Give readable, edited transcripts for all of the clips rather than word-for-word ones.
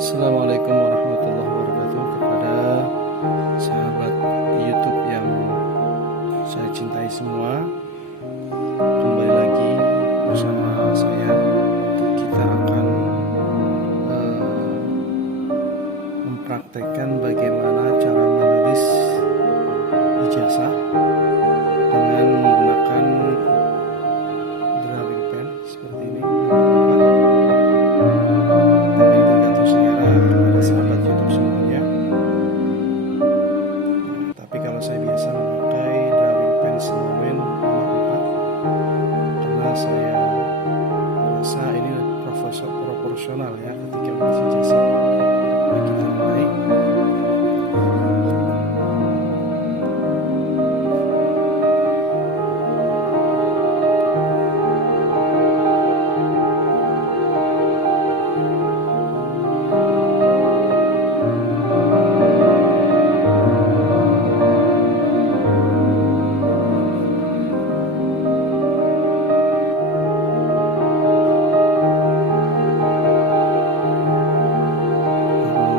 Assalamualaikum warahmatullahi wabarakatuh kepada sahabat YouTube yang saya cintai semua. Kembali lagi bersama saya. Kita akan mempraktekkan bagaimana cara menulis ijazah dengan menggunakan drawing pen seperti ini. Sahabat YouTube semuanya. Tapi kalau saya biasa memakai drawing pen Snowman nomor 4 karena saya rasa ini proporsional ya ketika menulis ijazah. Kita mulai.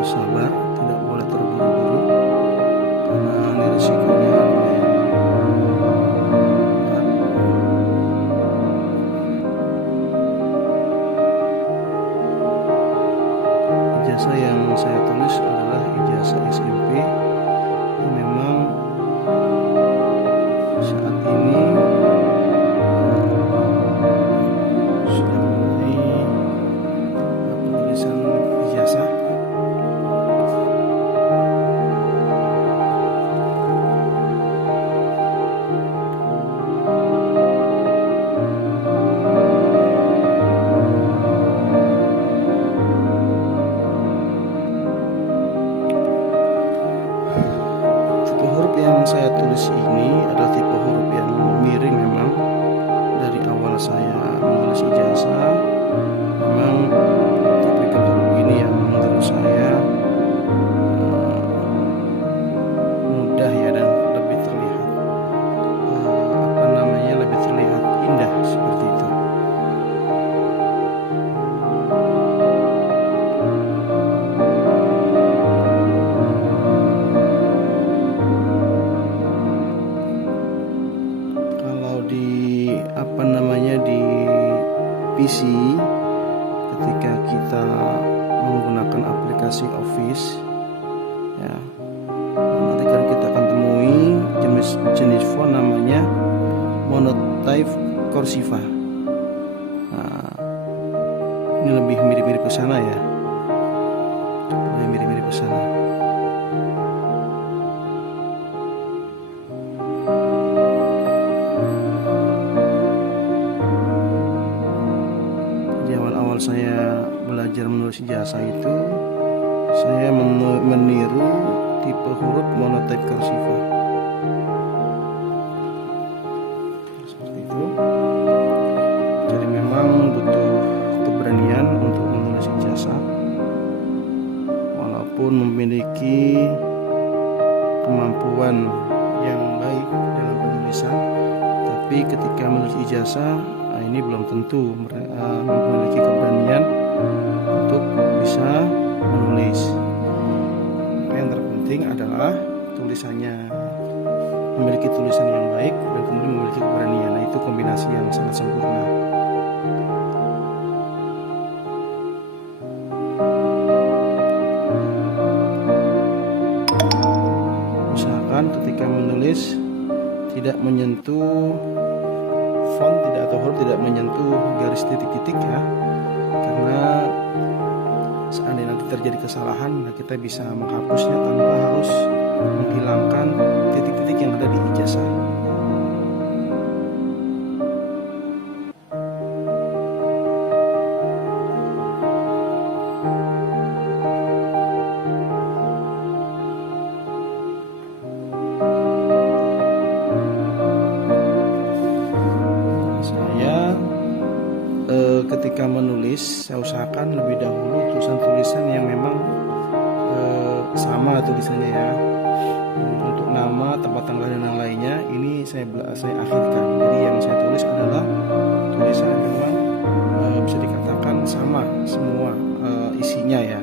Sabar, tidak boleh terburu-buru karena ini risikonya ijazah yang saya tulis adalah ijazah SMP yang memang saat ini sudah mulai penulisan ijazah. Yang saya tulis ini adalah tipe huruf yang miring. Memang dari awal saya menulis ijazah memang tipe huruf ini yang menurut saya mudah ya dan lebih terlihat lebih terlihat indah seperti itu. Di PC ketika kita menggunakan aplikasi Office ya, nanti kan kita akan temui jenis font namanya Monotype Cursiva. Nah, ini lebih mirip-mirip ke sana ya, lebih mirip-mirip ke sana. Saya belajar menulis ijazah itu saya meniru tipe huruf Monotype Cursiva seperti itu. Jadi memang butuh keberanian untuk menulis ijazah walaupun memiliki kemampuan yang baik dalam penulisan, tapi ketika menulis ijazah ini belum tentu memiliki keberanian untuk bisa menulis. Yang terpenting adalah tulisannya memiliki tulisan yang baik dan kemudian memiliki keberanian. Nah, itu kombinasi yang sangat sempurna. Usahakan ketika menulis tidak menyentuh font, atau huruf tidak menyentuh garis titik-titik ya, karena seandainya nanti terjadi kesalahan, nah kita bisa menghapusnya tanpa harus menghilangkan titik-titik yang ada di ijazah. Ketika menulis, saya usahakan lebih dahulu tulisan-tulisan yang memang sama tulisannya ya. Untuk nama, tempat tanggal dan yang lainnya ini saya akhirkan. Jadi yang saya tulis adalah tulisan yang memang bisa dikatakan sama semua isinya ya.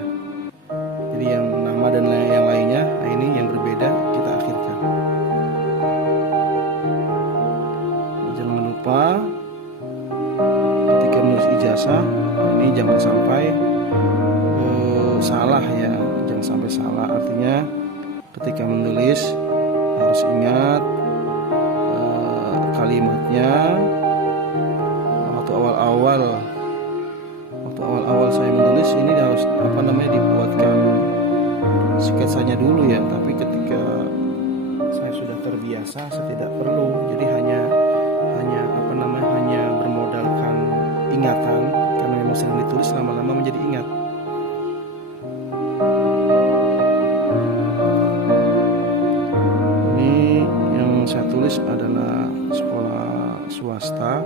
salah ya, jangan sampai salah. Artinya ketika menulis harus ingat kalimatnya. Waktu awal-awal saya menulis ini harus dibuatkan sketsanya dulu ya, tapi ketika saya sudah terbiasa saya tidak perlu, jadi hanya bermodalkan ingatan, karena memang sering ditulis lama-lama menjadi ingat. Ini yang saya tulis adalah sekolah swasta.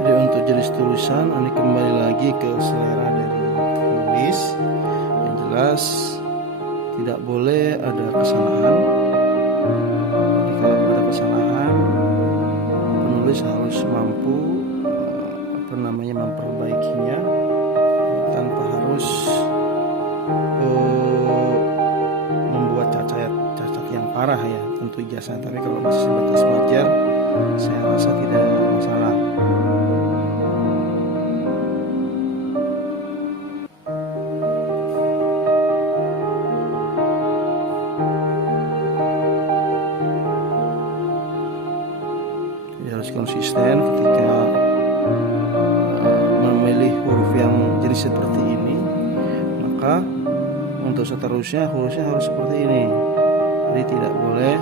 Jadi untuk jenis tulisan ini kembali lagi ke selera dari penulis. Yang jelas tidak boleh ada kesalahan. Jadi kalau ada kesalahan, penulis harus mampu memperbaikinya tanpa harus membuat cacat yang parah ya, tentu ijazah. Tapi kalau masih sebatas wajar, saya rasa tidak masalah. Harus konsisten ketika memilih huruf yang jenis seperti ini, maka untuk seterusnya hurufnya harus seperti ini. Jadi tidak boleh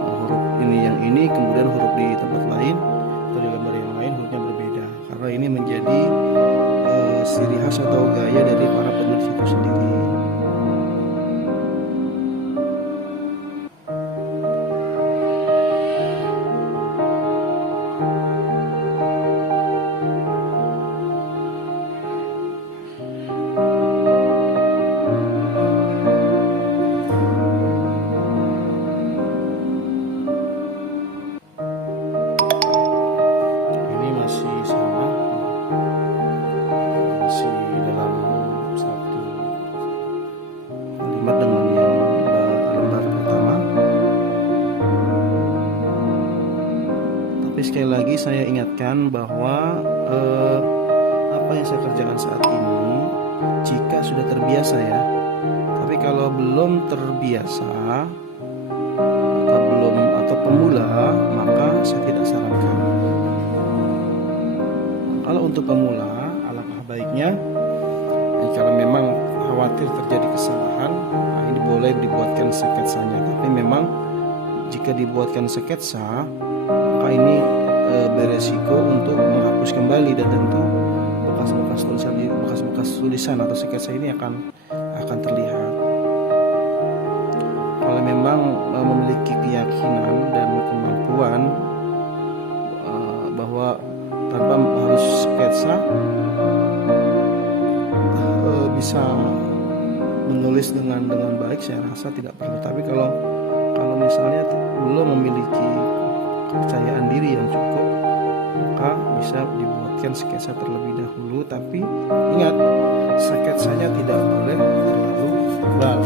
huruf ini yang ini kemudian huruf di tempat lain atau di gambar yang lain hurufnya berbeda, karena ini menjadi ciri khas atau gaya dari para penulis itu sendiri. Dengan yang lembar pertama. Tapi sekali lagi saya ingatkan bahwa apa yang saya kerjakan saat ini jika sudah terbiasa ya. Tapi kalau belum terbiasa atau pemula, maka saya tidak sarankan. Kalau untuk pemula, alangkah baiknya kalau memang khawatir terjadi kesalahan, ini boleh dibuatkan sketsanya. Tapi memang jika dibuatkan sketsa, maka ini beresiko untuk menghapus kembali, dan tentu bekas-bekas tulisan atau sketsa ini akan terlihat. Kalau memang memiliki keyakinan dan kemampuan bahwa tanpa harus sketsa bisa menulis dengan baik, saya rasa tidak perlu. Tapi kalau misalnya belum memiliki kepercayaan diri yang cukup, maka bisa dibuatkan sketsa terlebih dahulu. Tapi ingat, sketsanya tidak boleh terlalu tebal.